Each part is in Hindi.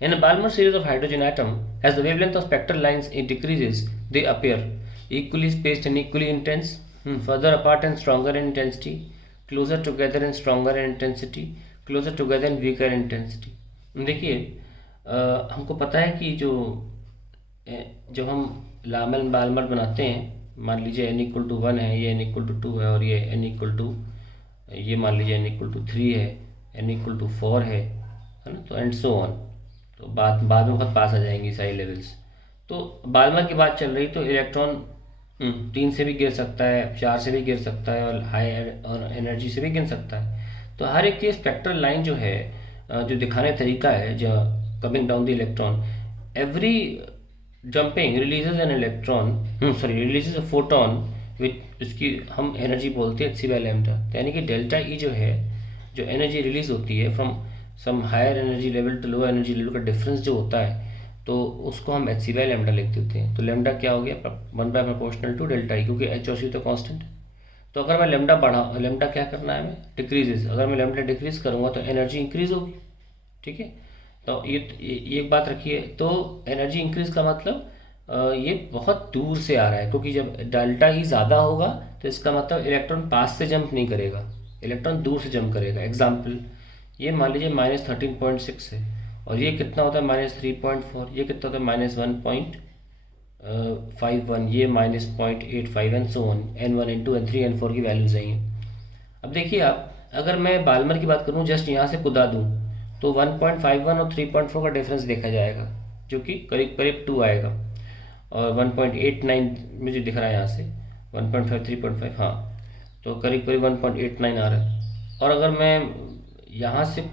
In a Balmer series of hydrogen atom, as the wavelength of spectral lines it decreases, they appear equally spaced and equally intense, further apart and stronger in intensity, closer together and stronger in intensity, closer together and weaker in intensity. देखिए, हमको पता है कि जब हम लामल बाल्मर बनाते हैं, मान लीजिए n इक्वल टू 1 है, ये n इक्वल टू 2 है, और ये n इक्वल टू, ये मान लीजिए n इक्वल टू 3 है, n इक्वल टू 4 है ना, तो एंड सो ऑन। तो बाद बाद में बहुत पास आ जाएंगी सारी लेवल्स। तो बाल्मर की बात चल रही, तो इलेक्ट्रॉन 3 से भी गिर सकता है, 4 से भी गिर सकता है, और हाई और एनर्जी से भी गिर सकता है। तो हर एक की स्पेक्ट्रल लाइन जो है, जो दिखाने का तरीका है, जो coming down the electron, every jumping releases an electron, sorry releases a photon, which इसकी हम एनर्जी बोलते हैं एच सी बाई लैम्डा। तो यानी कि डेल्टा ई जो है, जो एनर्जी रिलीज होती है from some higher energy level to lower energy level का डिफरेंस जो होता है, तो उसको हम एच सी बाई लैम्डा लिख देते हैं। तो लैम्डा क्या हो गया, 1/प्रोपोर्शनल टू डेल्टा ई, क्योंकि एच और सी तो कांस्टेंट है। तो अगर मैं लैम्डा बढ़ा, लैम्डा क्या करना है हमें, डिक्रीजेज, अगर मैं लैम्डा डिक्रीज करूँगा तो एनर्जी इंक्रीज होगी। ठीक है, तो ये एक बात रखिए। तो एनर्जी इंक्रीज का मतलब ये बहुत दूर से आ रहा है, क्योंकि जब डेल्टा ही ज़्यादा होगा तो इसका मतलब इलेक्ट्रॉन पास से जंप नहीं करेगा, इलेक्ट्रॉन दूर से जंप करेगा। एग्जाम्पल, ये मान लीजिए -13.6 है, और ये कितना होता है -3.4, ये कितना होता है -1.51, ये -0.85 and so on, n1 n2 n3 n4 की वैल्यूज हैं ये। अब देखिए आप, अगर मैं बाल्मर की बात करूँ, जस्ट यहाँ से कुदा दूँ, तो 1.51 और 3.4 का डिफरेंस देखा जाएगा, जो कि करीब करीब 2 आएगा। और 1.89 मुझे दिख रहा है यहाँ से, 1.5 3.5, हाँ, तो करीब करीब 1.89 आ रहा है। और अगर मैं यहाँ से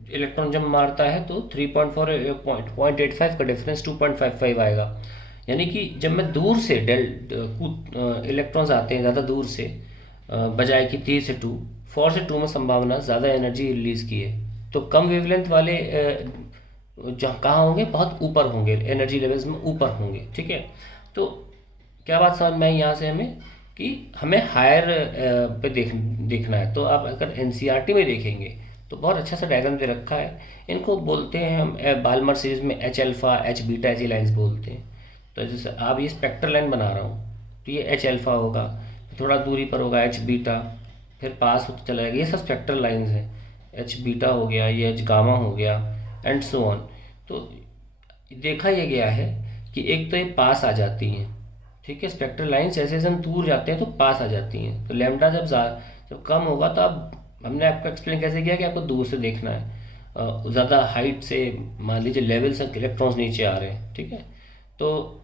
इलेक्ट्रॉन जब मारता है तो 3.4 0.85 का डिफरेंस 2.55 आएगा। यानी कि जब मैं दूर से इलेक्ट्रॉन्स आते हैं ज़्यादा दूर से, बजाय कि 3 से 2, 4 से 2 में संभावना ज़्यादा एनर्जी रिलीज़ की है। तो कम वेवलेंथ वाले जहाँ कहाँ होंगे, बहुत ऊपर होंगे, एनर्जी लेवल्स में ऊपर होंगे। ठीक है, तो क्या बात समझ में आई यहाँ से हमें, कि हमें हायर पे देखना है। तो आप अगर एनसीईआरटी में देखेंगे तो बहुत अच्छा सा डायग्राम दे रखा है। इनको बोलते हैं हम बाल्मर सीरीज में एच अल्फ़ा एच बीटा ऐसी लाइंस बोलते हैं। तो जैसे आप ये स्पेक्ट्रल लाइन बना रहा हूँ, तो ये एच अल्फ़ा होगा, थोड़ा दूरी पर होगा एच बीटा, फिर पास होता चला जाएगा। ये सब स्पेक्ट्रल लाइंस हैं, एच बीटा हो गया, ये एच गामा हो गया, एंड सो ऑन। तो देखा यह गया है कि एक तो ये पास आ जाती हैं, ठीक है, स्पेक्ट्रल लाइंस जैसे जैसे हम दूर जाते हैं तो पास आ जाती हैं। तो लैम्डा जब कम होगा, तो अब हमने आपको एक्सप्लेन कैसे किया कि आपको दूर से देखना है, ज़्यादा हाइट से, मान लीजिए लेवल से इलेक्ट्रॉन्स नीचे आ रहे हैं। ठीक है, तो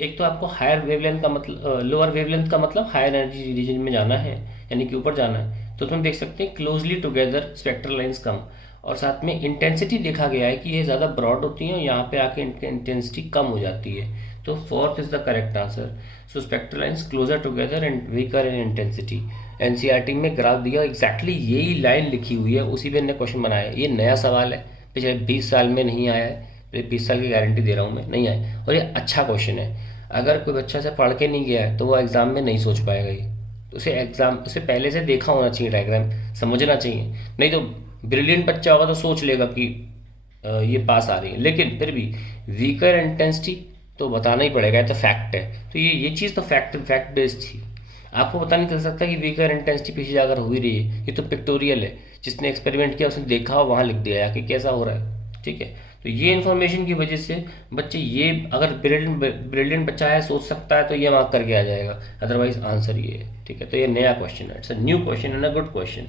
एक तो आपको हायर वेवलेंथ का मतलब, लोअर वेवलेंथ का मतलब हायर एनर्जी रीजन में जाना है, यानी कि ऊपर जाना है। तो तुम देख सकते हैं क्लोजली टुगेदर स्पेक्ट्रल लाइंस कम, और साथ में इंटेंसिटी देखा गया है कि ये ज़्यादा ब्रॉड होती हैं और यहाँ पे आके इनकी इंटेंसिटी कम हो जाती है। तो fourth is the correct answer. So spectral lines closer together and weaker in intensity. NCERT में ग्राफ दिया, एग्जैक्टली यही लाइन लिखी हुई है, उसी पे इन्होंने क्वेश्चन बनाया है। ये नया सवाल है, पिछले 20 साल में नहीं आया है, पिछले 20 साल की गारंटी दे रहा हूँ मैं, नहीं आया। और ये अच्छा क्वेश्चन है, अगर कोई बच्चा से पढ़ के नहीं गया है तो वो एग्ज़ाम में नहीं सोच पाएगा ये। उसे पहले से देखा होना चाहिए, डायग्राम समझना चाहिए। नहीं तो ब्रिलियंट बच्चा होगा तो सोच लेगा कि ये पास आ रही है, लेकिन फिर भी वीकर इंटेंसिटी तो बताना ही पड़ेगा, ये तो फैक्ट है। तो ये चीज़ तो फैक्ट बेस्ड थी, आपको पता नहीं चल सकता कि वीकर इंटेंसिटी पीछे जाकर हो ही रही है। ये तो पिक्टोरियल है, जिसने एक्सपेरिमेंट किया उसने देखा और वहाँ लिख दिया कि कैसा हो रहा है। ठीक है, तो ये इन्फॉर्मेशन की वजह से बच्चे, ये अगर ब्रिलियंट बच्चा है, सोच सकता है, तो ये मार्क करके आ जाएगा, अदरवाइज आंसर ये है। ठीक है, तो ये नया क्वेश्चन है, it's a new question and a good question.